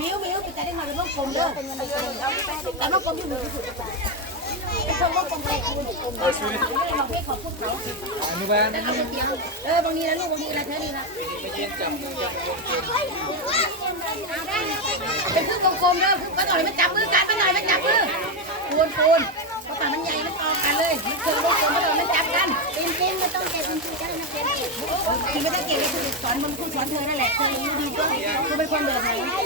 มิวมิวปิดใจได้หน่อยเป็นนกกลมเด้อแต่นกกลมมีอยู่มทือเออ บางนีนะลูก บางนีนะเธอดีนะเป็นคือกลมๆเด้อคือป้าหน่อยไม่จับมือกันป้าหน่อยไม่จับมือควนควนพราะป่ามันใหญ่มันต่อกันเลยมันเคยกลมๆป้าหน่อยม่จับกันเต็มๆมันต้องเก็บคุณครูได้นะเก็บคุณไม่ได้เก็บคุณสอนมันคุณสอนเธอได้แหละเธอดีก็คุณเป็นคนเดิมไหย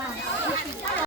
啊！